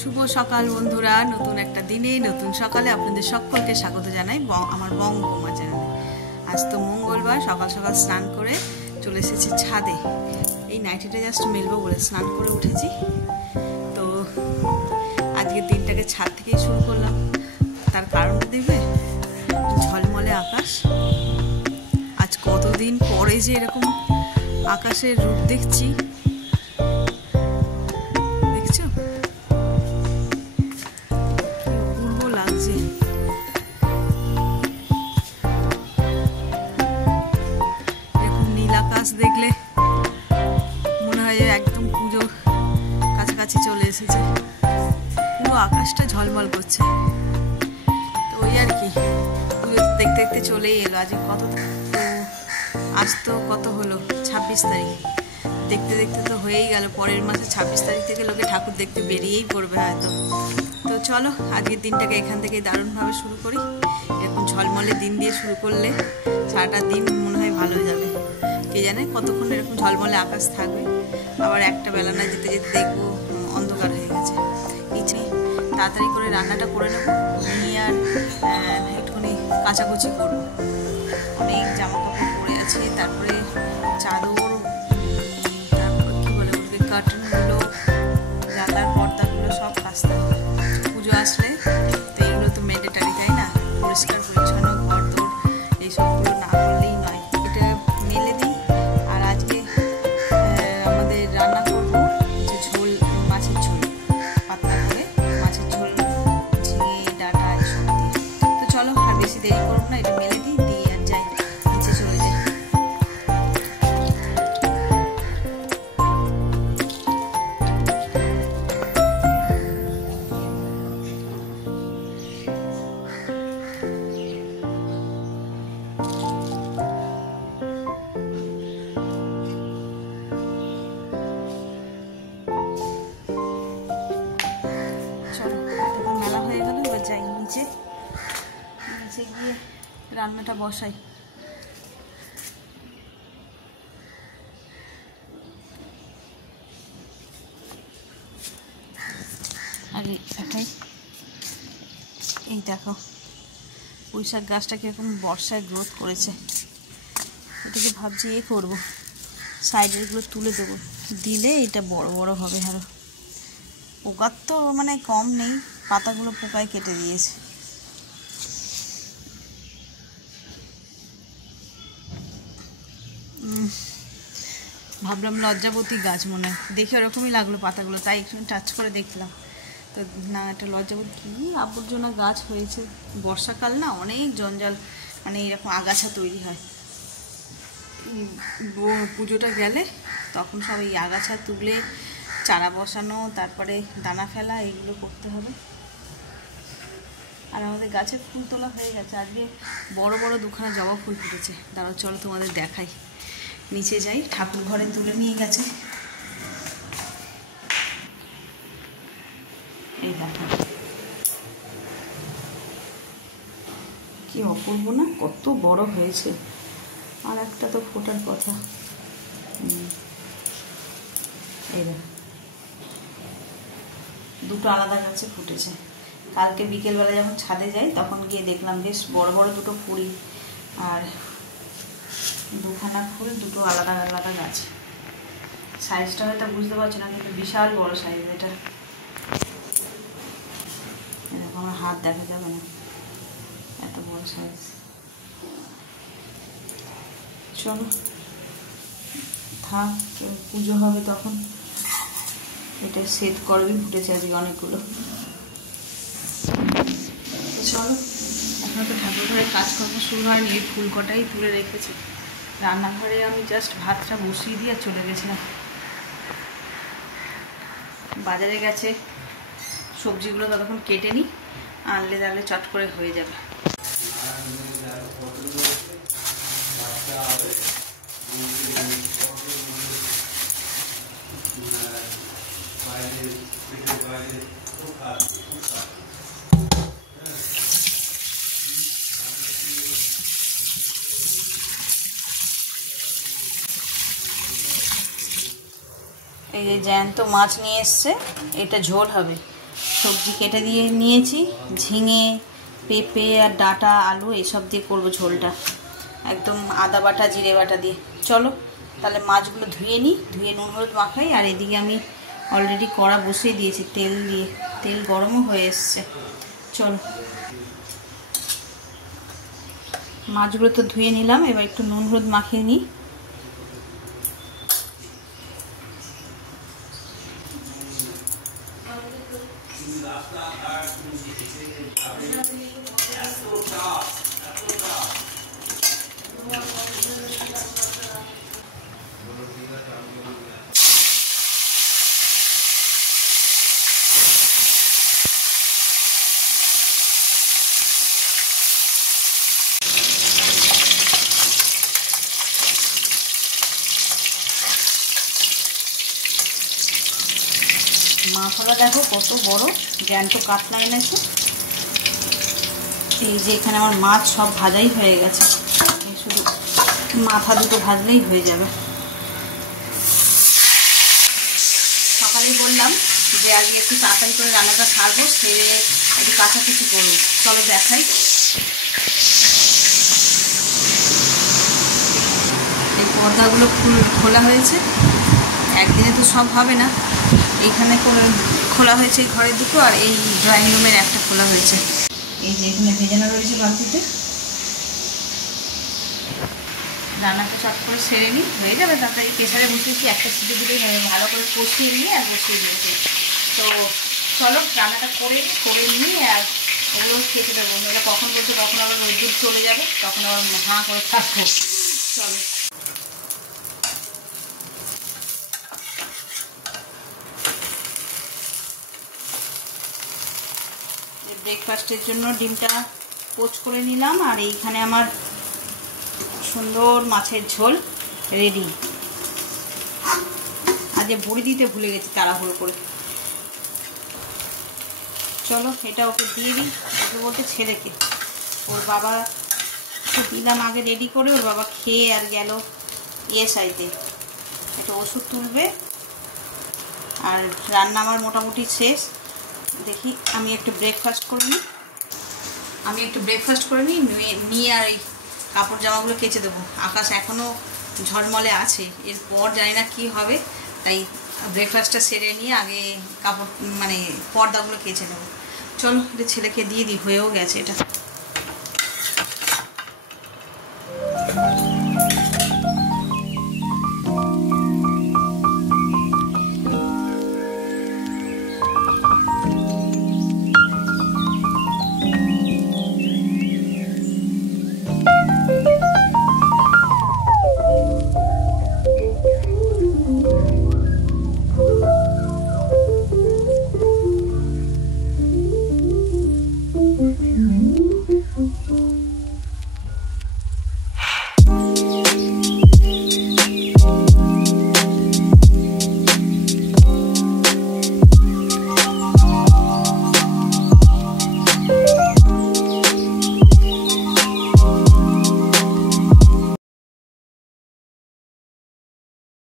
শুভ সকাল বন্ধুরা, নতুন একটা দিনে নতুন সকালে আপনাদের সকলকে স্বাগত জানাই আমার বঙ্গমা চ্যানেলে। আজ তো মঙ্গলবার, সকাল সকাল স্নান করে চলে এসেছি ছাদে। এই নাইটিটা জাস্ট মেলবো বলে স্নান করে উঠেছি। তো আজকের দিনটাকে ছাদ থেকেই শুরু করলাম। তার কারণ দেখবে, ঝলমলে আকাশ। আজ কতদিন পরে যে এরকম আকাশের রূপ দেখছি, দেখছো? অপূর্ব লাগছে। এরকম নীল আকাশ দেখলে মনে হয় একদম পুজো কাছাকাছি চলে এসেছে। পুরো আকাশটা ঝলমল করছে। তো ওই আর কি, পুজো দেখতে দেখতে চলেই এলো। আজ তো কত হলো, 26 তারিখ। দেখতে দেখতে তো হয়েই গেল। পরের মাসে 26 তারিখ থেকে লোকে ঠাকুর দেখতে বেরিয়েই পড়বে হয়তো। তো চলো আজকের দিনটাকে এখান থেকে দারুণভাবে শুরু করি। এরকম ঝলমলে দিন দিয়ে শুরু করলে সারাটা দিন মনে হয় ভালো যাবে। কে জানে কতক্ষণ এরকম ঝলমলে আকাশ থাকবে। আবার একটা বেলা না যেতে যেতে দেখবো অন্ধকার হয়ে গেছে। নিচে তাড়াতাড়ি করে রান্নাটা করে নেবো, নিয়ে আর একটুখানি কাচাকুচি করবো। অনেক জামা কাপড় পরে আছে, তারপরে চাদর, তারপর কী বলে ওগুলো, কার্টুনগুলো, জানলার পর্দাগুলো সব কাচতে হবে। পুজো আসলে তো এগুলো তো ম্যান্ডেটারি, তাই না? পরিষ্কার পরিচ্ছন্ন ঘর দোর এইসবগুলো না করলেই নয়। এটা মেলে দিই। আর আজকে আমাদের রান্না করবো যে ঝোল, মাছের ঝোল, পাতলা করে মাছের ঝোল, ঝিঙে ডাঁটা এসব দিয়ে। তো চলো আর বেশি দেরি করবো না, এটা মেলে দিই, দিয়ে আর যাই, নিচে চলে যাই। মেলা হয়ে গেল, এবার যাই নিচে গিয়ে রান্নাটা বসাই। আর দেখাই, এই দেখো পুঁইশাক গাছটা কীরকম বর্ষায় গ্রোথ করেছে। এটাকে ভাবছি করবো, সাইডেরগুলো তুলে দেবো, দিলে এটা বড় বড় হবে। আরও পোকার তো মানে কম নেই, পাতাগুলো পোকায় কেটে দিয়েছে। ভাবলাম লজ্জাবতী গাছ মনে হয়, দেখে ওরকমই লাগলো পাতাগুলো, তাই একটু টাচ করে দেখলাম। তো না, এটা লজ্জাবতী কী আবর্জনা গাছ হয়েছে। বর্ষাকাল না, অনেক জঞ্জাল, মানে এরকম আগাছা তৈরি হয়। পুজোটা গেলে তখন সব এই আগাছা তুলে চারা বসানো, তারপরে দানা ফেলা, এগুলো করতে হবে। আর আমাদের গাছে ফুল তোলা হয়ে গেছে। আজকে বড় বড় দুখানা জবা ফুল ফুটেছে। দাঁড়াও, চলো তোমাদের দেখাই। নিচে যাই, ঠাকুর ঘরে তুলে নিয়ে গেছে। এই দেখো কি অপূর্ব না, কত বড় হয়েছে। আর একটা তো ফোটার কথা। এই দেখো, দুটো আলাদা গাছে ফুটেছে। কালকে বিকেলবেলা যখন ছাদে যাই তখন গিয়ে দেখলাম বেশ বড় বড় দুটো কুড়ি, আর দুখানা ফুল, দুটো আলাদা আলাদা গাছ। সাইজটা হয়তো বুঝতে পারছি না, কিন্তু বিশাল বড় সাইজ। এটা এরকম আমার হাত দেখা যাবে না, এত বড় সাইজ। চলো থাক, পুজো হবে তখন। এটা সেট করবি, ফুটেছে আজকে অনেকগুলো। তো চলো, এখন তো ঠাকুর ঘরে কাজকর্ম শুরু হয়নি, এই ফুল কটাই তুলে রেখেছি। রান্নাঘরে আমি জাস্ট ভাতটা বসিয়ে দিয়ে চলে গেছিলাম। বাজারে গেছে, সবজিগুলো ততক্ষণ কেটে নিই, আনলে তাহলে চট করে হয়ে যাবে। এই যে জ্যান্ত মাছ নিয়ে এসছে, এটা ঝোল হবে। সবজি কেটে দিয়ে নিয়েছি, ঝিঙে, পেঁপে আর ডাঁটা, আলু এসব দিয়ে করব ঝোলটা, একদম আদা বাটা জিরে বাটা দিয়ে। চলো তাহলে মাছগুলো ধুয়ে নিই, ধুয়ে নুন হলুদ মাখাই। আর এদিকে আমি অলরেডি কড়া বসিয়ে দিয়েছি তেল দিয়ে, তেল গরমও হয়ে এসছে। চলো মাছগুলো তো ধুয়ে নিলাম, এবার একটু নুন হলুদ মাখিয়ে নিই। মাথাটা দেখো কত বড়, জ্যান্ত কাতলা এনেছে। এই যে এখানে আমার মাছ সব ভাজাই হয়ে গেছে, শুধু মাথা দুটো ভাজলেই হয়ে যাবে। সকালেই বললাম যে আজকে একটু তাড়াতাড়ি করে রান্নাটা সারবো, সেরে একটু কাছাকাছি করবো। চলো দেখাই। এই পর্দাগুলো খোলা হয়েছে, একদিনে তো সব হবে না। এইখানে খোলা হয়েছে ঘরের দুটো, আর এই ড্রয়িং রুমের একটা খোলা হয়েছে। এই যে এখানে ভেজানো রয়েছে বালতিতে। রান্নাটা চট করে সেরে নিই, হয়ে যাবে। তারপরে এই প্রেসারে বসিয়েছি, একটা সিটি দিলেই হয়ে যাবে। ভালো করে কষিয়ে নিয়ে আর বসিয়ে দিয়েছি। তো চলো রান্নাটা করে নিয়ে আর ওগুলো খেতে দেবো। এটা কখন বলতে কখন আবার রোদ্দুর চলে যাবে, তখন আবার হাঁ করে থাকবো। চলো ব্রেকফাস্টের জন্য ডিমটা পোচ করে নিলাম, আর এইখানে আমার সুন্দর মাছের ঝোল রেডি। আজকে বড়ি দিতে ভুলে গেছি তাড়াহুড়ো করে। চলো এটা ওকে দিয়ে দিই, ওকে বলতে ছেলেকে। ওর বাবা তো দিলাম আগে রেডি করে, ওর বাবা খেয়ে আর গেল ESIতে, একটা ওষুধ তুলবে। আর রান্না আমার মোটামুটি শেষ। দেখি আমি একটু ব্রেকফাস্ট করে নিই, নিয়ে আর এই কাপড় জামাগুলো কেচে দেবো। আকাশ এখনও ঝলমলে আছে, এরপর জানি না কি হবে, তাই ব্রেকফাস্টটা সেরে নিয়ে আগে কাপড় পর্দাগুলো কেচে নেবো। চলো এটা ছেলেকে দিয়ে দিই, হয়েও গেছে এটা।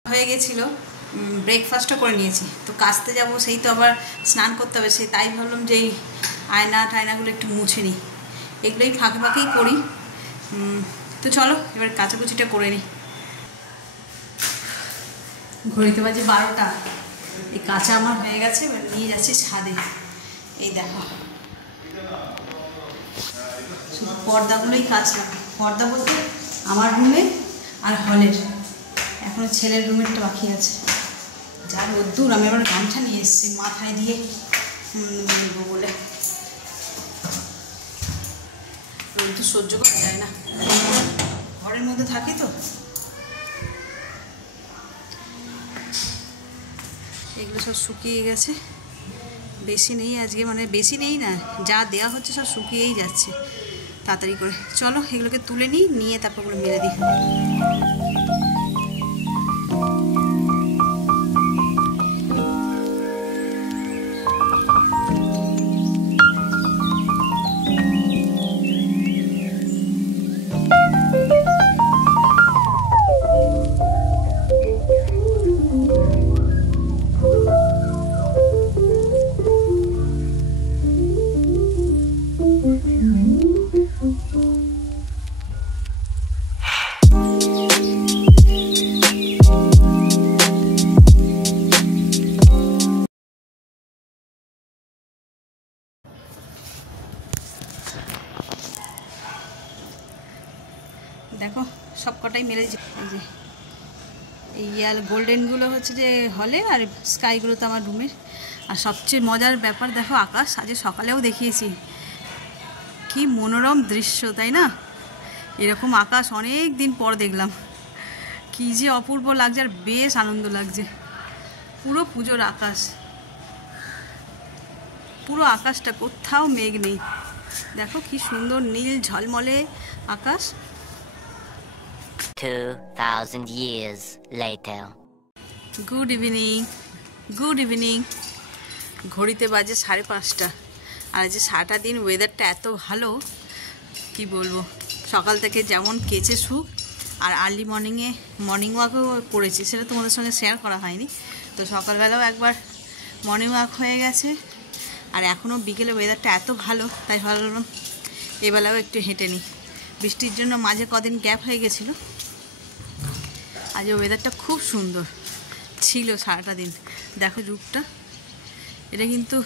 হয়ে গেছিলো, ব্রেকফাস্টও করে নিয়েছি। তো কাচতে যাব, সেই তো আবার স্নান করতে হবে, সেই তাই ভাবলাম যে এই টায়নাগুলো একটু মুছে নিই। এগুলোই ফাঁকে ফাঁকেই করি। তো চলো এবার কাচাকুচিটা করে নিই। ঘড়িতে বাজে 12টা। এই কাঁচা আমার হয়ে গেছে, এবার নিয়ে যাচ্ছি ছাদে। এই দেখো শুধু পর্দাগুলোই কাচলাম। পর্দা বলতে আমার রুমে আর হলের, এখনো ছেলের রুমেরটা বাকি আছে। যা রোদ্দুর, আমি আবার গামছা নিয়ে এসেছি মাথায় দিয়ে বলবো বলে। রোদ্দুর সহ্য করা যায় না, ঘরের মধ্যে থাকি তো। এগুলো সব শুকিয়ে গেছে, বেশি নেই আজকে, বেশি নেই না, যা দেওয়া হচ্ছে সব শুকিয়েই যাচ্ছে তাড়াতাড়ি করে। চলো এগুলোকে তুলে নিয়ে তারপর ওগুলো মেরে দিই। সবকটাই মেরেছি। এই যে এই গোল্ডেনগুলো হচ্ছে যে হলে, আর স্কাইগুলো তো আমার রুমের। আর সবচেয়ে মজার ব্যাপার দেখো, আকাশ আজ সকালেও দেখিয়েছি, কি মনোরম দৃশ্য, তাই না? এরকম আকাশ অনেক দিন পর দেখলাম, কি যে অপূর্ব লাগছে, আর বেশ আনন্দ লাগছে। পুরো পুজোর আকাশ, পুরো আকাশটা, কোথাও মেঘ নেই। দেখো কি সুন্দর নীল ঝলমলে আকাশ। 2000 years later. Good evening, good evening. ঘড়িতে বাজে 5:30, আর যে সারাটা দিন ওয়েদারটা এত ভালো, কি বলবো। সকাল থেকে যেমন কেচে শুক, আর আর্লি মর্নিং ওয়াকও করেছি, সেটা তোমাদের সঙ্গে শেয়ার করা হয়নি। তো সকালবেলাও একবার মর্নিং ওয়াক হয়ে গেছে, আর এখনও বিকেলে ওয়েদারটা এত ভালো, তাই ভাবলাম এবেলাও একটু হেঁটে নিই। বৃষ্টির জন্য মাঝে কদিন গ্যাপ হয়ে গেছিলো। আজ ওয়েদারটা খুব সুন্দর ছিল সারাটা দিন। দেখো রূপটা, এটা কিন্তু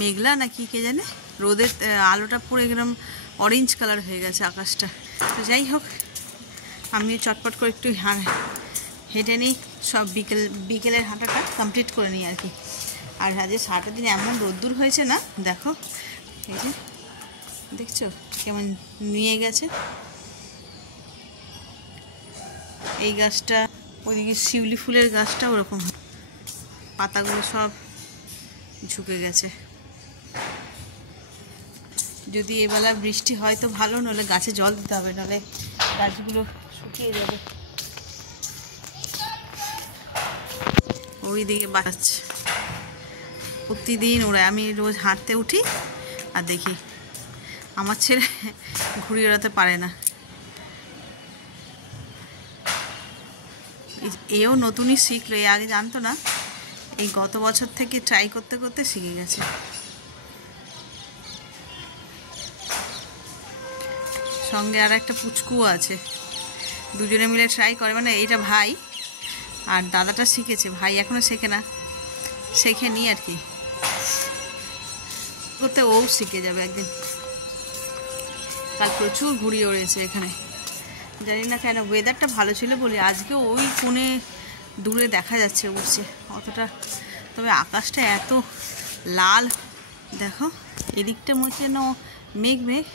মেঘলা না কি কে জানে, রোদের আলোটা পুরো একদম অরেঞ্জ কালার হয়ে গেছে আকাশটা। তো যাই হোক, আমি চটপট করে একটু হেঁটে নিই, সব বিকেলের হাঁটাটা কমপ্লিট করে নিই আর কি। আর আজ সারাটা দিন এমন রোদ্দুর হয়েছে না, দেখো এই যে দেখছো কেমন নিয়ে গেছে। এই গাছটা, ওইদিকে শিউলি ফুলের গাছটা ওরকম, পাতাগুলো সব ঝুঁকে গেছে। যদি এবেলা বৃষ্টি হয় তো ভালো, নলে গাছে জল দিতে হবে, নাহলে গাছগুলো শুকিয়ে যাবে। ওই দিকে বাঁচাচ্ছে প্রতিদিন ওরা। আমি রোজ হাঁটতে উঠি আর দেখি আমার ছেলে ঘুড়ি ওড়াতে পারে না। এও নতুনই শিখলো, এ আগে জানতো না, এই গত বছর থেকে ট্রাই করতে করতে শিখে গেছে। সঙ্গে আর একটা পুচকুও আছে, দুজনে মিলে ট্রাই করে। মানে এইটা ভাই, আর দাদাটা শিখেছে, ভাই এখনও শেখে না, শেখেনি আর কি, করতে ও শিখে যাবে একদিন। কাল প্রচুর ঘুড়ি ওড়েছে এখানে, জানি না কেন, ওয়েদারটা ভালো ছিল বলে আজকে ওই কোণে দূরে দেখা যাচ্ছে উঠছে অতটা। তবে আকাশটা এত লাল, দেখো এদিকটা মনে হচ্ছে না মেঘ মেঘ,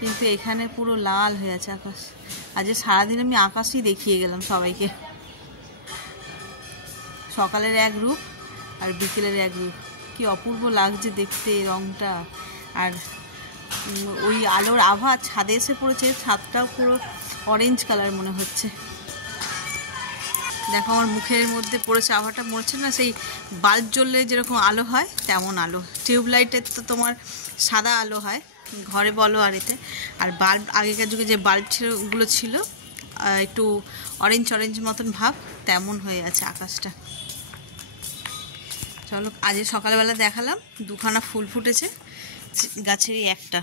কিন্তু এখানে পুরো লাল হয়ে আছে আকাশ। আজ সারাদিন আমি আকাশই দেখিয়ে গেলাম সবাইকে, সকালের এক রূপ আর বিকেলের এক রূপ, কি অপূর্ব লাগছে দেখতে রংটা। আর ওই আলোর আভা ছাদে এসে পড়েছে, ছাদটাও পুরো অরেঞ্জ কালার মনে হচ্ছে। দেখো আমার মুখের মধ্যে পড়েছে আভাটা, মনে হচ্ছে না সেই বাল্ব জ্বললে যেরকম আলো হয় তেমন আলো। টিউবলাইটের তো তোমার সাদা আলো হয় ঘরে বলো আর এতে, আর বাল্ব আগেকার যুগে যে বাল্বগুলো ছিল একটু অরেঞ্জ অরেঞ্জ মতন ভাব, তেমন হয়ে আছে আকাশটা। চলো, আজ সকালবেলা দেখালাম 2খানা ফুল ফুটেছে গাছেরই একটা,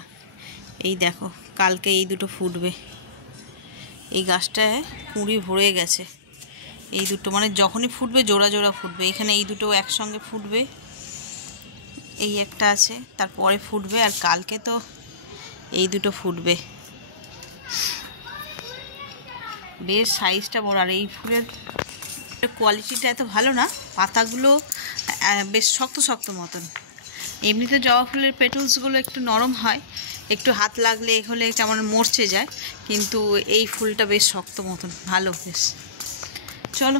এই দেখো কালকে এই দুটো ফুটবে। এই গাছটায় কুঁড়ি ভরে গেছে, এই দুটো মানে যখনই ফুটবে জোড়া জোড়া ফুটবে। এখানে এই দুটো একসঙ্গে ফুটবে, এই একটা আছে, তারপরে ফুটবে, আর কালকে তো এই দুটো ফুটবে। বেশ সাইজটা বড়, আর এই ফুলের কোয়ালিটিটা এত ভালো না, পাতাগুলো বেশ শক্ত শক্ত মতন। এমনিতে জবা ফুলের পেটলসগুলো একটু নরম হয়, একটু হাত লাগলে হলে কেমন মরচে যায়, কিন্তু এই ফুলটা বেশ শক্ত মতন, ভালো বেশ। চলো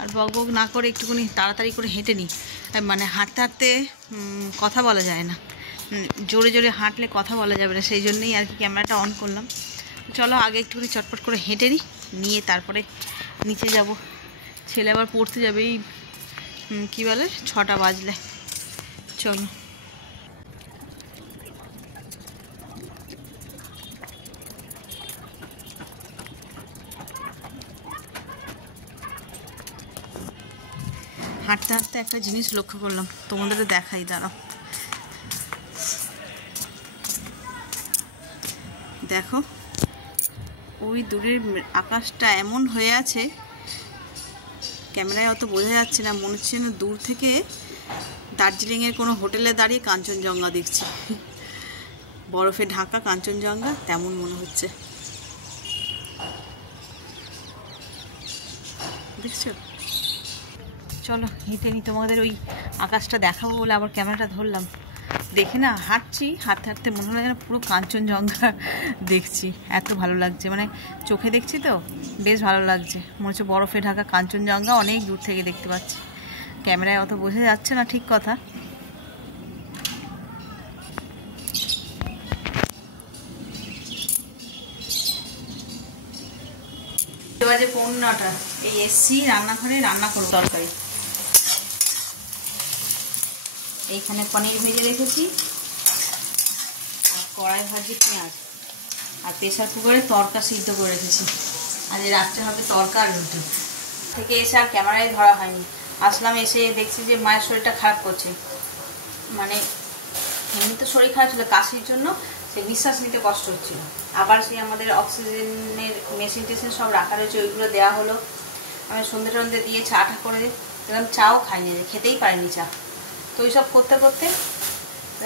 আর বক বক না করে একটুখানি তাড়াতাড়ি করে হেঁটে নিই। মানে হাঁটতে হাঁটতে কথা বলা যায় না, জোরে জোরে হাঁটলে কথা বলা যাবে না, সেই জন্যেই আর কি ক্যামেরাটা অন করলাম। চলো আগে একটুখানি চটপট করে হেঁটে নিয়ে তারপরে নিচে যাব। ছেলে আবার পড়তে যাবে, এই কী বলে 6টা বাজলে। চলো হাঁটতে হাঁটতে একটা জিনিস লক্ষ্য করলাম, তোমাদের দেখাই, দাঁড়াও। দেখো ওই দূরের আকাশটা এমন হয়ে আছে, ক্যামেরায় অত বোঝা যাচ্ছে না, মনে হচ্ছে না দূর থেকে দার্জিলিংয়ের কোনো হোটেলে দাঁড়িয়ে কাঞ্চনজঙ্ঘা দেখছি, বরফে ঢাকা কাঞ্চনজঙ্ঘা তেমন মনে হচ্ছে। দেখছো? চলো হেঁটে নি, তোমাদের ওই আকাশটা দেখাবো বলে আবার ক্যামেরাটা ধরলাম। দেখে না হাঁটছি, হাঁটতে হাঁটতে মনে হয় যেন পুরো কাঞ্চনজঙ্ঘা দেখছি, এত ভালো লাগছে, মানে চোখে দেখছি তো বেশ ভালো লাগছে, মনে হচ্ছে বরফে ঢাকা কাঞ্চনজঙ্ঘা অনেক দূর থেকে দেখতে পাচ্ছি। ক্যামেরায় অত বোঝা যাচ্ছে না ঠিক কথা। বাজে 9:15, এই এসছি রান্নাঘরে, রান্না করবো তরকারি। এইখানে পনির ভেজে রেখেছি, আর কড়াই ভাজি পেঁয়াজ, আর প্রেশার কুকারে তরকা সিদ্ধ করে রেখেছি। আজ রাত্রে হবে তরকা আর রুটি। থেকে এসে আর ক্যামেরায় ধরা হয়নি, আসলাম, এসে দেখছি যে মায়ের শরীরটা খারাপ করছে, মানে এমনি তো শরীর খারাপ ছিল, কাশির জন্য সে নিঃশ্বাস নিতে কষ্ট হচ্ছিল। আবার সেই আমাদের অক্সিজেনের মেশিন টেশিন সব রাখা রয়েছে, ওইগুলো দেওয়া হলো। আমি সন্ধ্যে টন্ধে দিয়ে চাটা করে দিলাম, চাও খাইনি, খেতেই পারিনি চা। তো ওই সব করতে করতে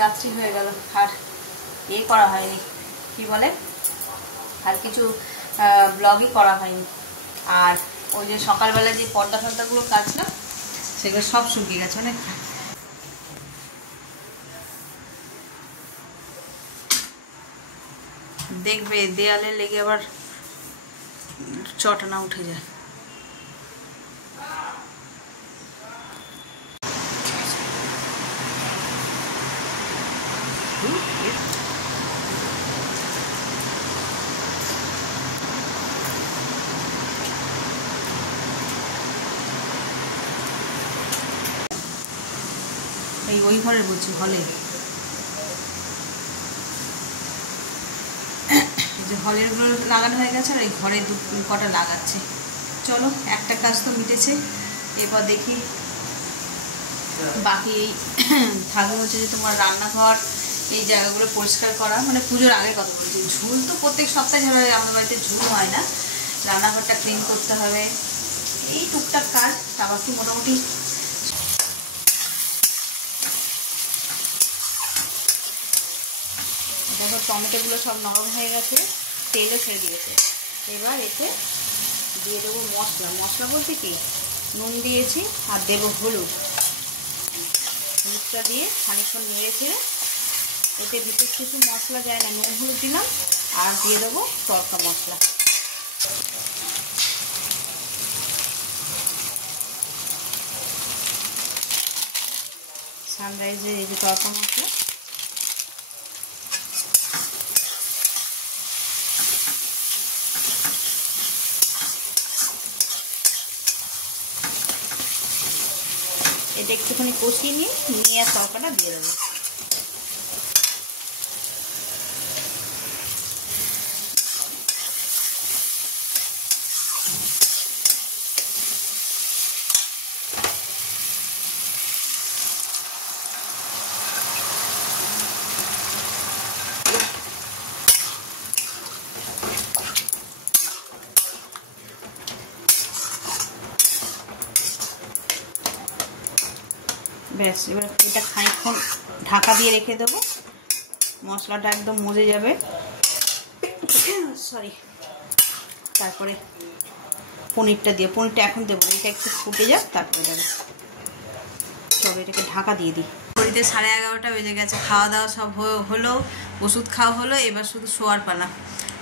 রাত্রি হয়ে গেল, আর করা হয়নি, কি বলে, আর কিছু ব্লগই করা হয়নি। আর ওই যে সকালবেলা যে পর্দা ফর্দাগুলো কাটলাম সেগুলো সব শুকিয়ে গেছে অনেক। দেখবে দেয়ালে লেগে আবার চটানা উঠে যায়। এই ওই ঘরের বলছি, হলে যে হলের গুলো লাগানো হয়ে গেছে, আর এই ঘরে কটা লাগাচ্ছে। চলো একটা কাজ তো মিটেছে, এরপর দেখি বাকি থাকবে হচ্ছে যে তোমার রান্নাঘর, এই জায়গাগুলো পরিষ্কার করা, মানে পুজোর আগে কথা বলছি। ঝুল তো প্রত্যেক সপ্তাহে ঝাড়া হয়, আমাদের বাড়িতে ঝুল হয় না, রান্নাঘরটা ক্লিন করতে হবে, এই টুকটাক কাজ। তারপর কি মোটামুটি দেখো টমেটোগুলো সব নরম হয়ে গেছে, তেলও ছেড়ে দিয়েছে। এবার এতে দিয়ে দেবো মশলা, মশলা বলতে কি নুন দিয়েছি, আর দেবো হলুদ, হলুদটা দিয়ে খানিকক্ষণ নেড়ে ছেড়ে, এতে বিশেষ কিছু মশলা যায় না, নুন হলুদ দিলাম, আর দিয়ে দেবো তড়কা মশলা। সানরাইজের এই যে তড়কা মশলা, এটা একটুখানি কষিয়ে নিয়ে আর তরকাটা দিয়ে দেবো। ব্যাস, এবার এটা খানিকক্ষণ ঢাকা দিয়ে রেখে দেবো, মশলাটা একদম মজে যাবে, সরি। তারপরে পনিরটা দিয়ে, পনিরটা এখন দেবো, এটা একটু ফুটে যাক তারপরে দেবো। চলো এটাকে ঢাকা দিয়ে দিই। ঘড়িতে 11:30 বেজে গেছে, খাওয়া দাওয়া সব হলো, ওষুধ খাওয়া হলো, এবার শুধু শোয়ার পালা।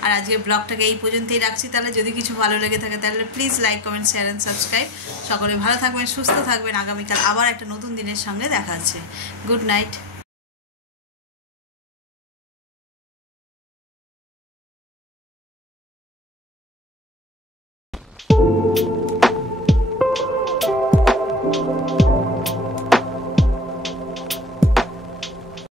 আর আজকের ব্লগটাকে এই পর্যন্তই রাখছি। তাহলে যদি কিছু ভালো লেগে থাকে তাহলে please like, comment, share and subscribe. সকলে ভালো থাকবেন, সুস্থ থাকবেন। আগামীকাল আবার একটা নতুন দিনের সঙ্গে দেখা হচ্ছে। Good night.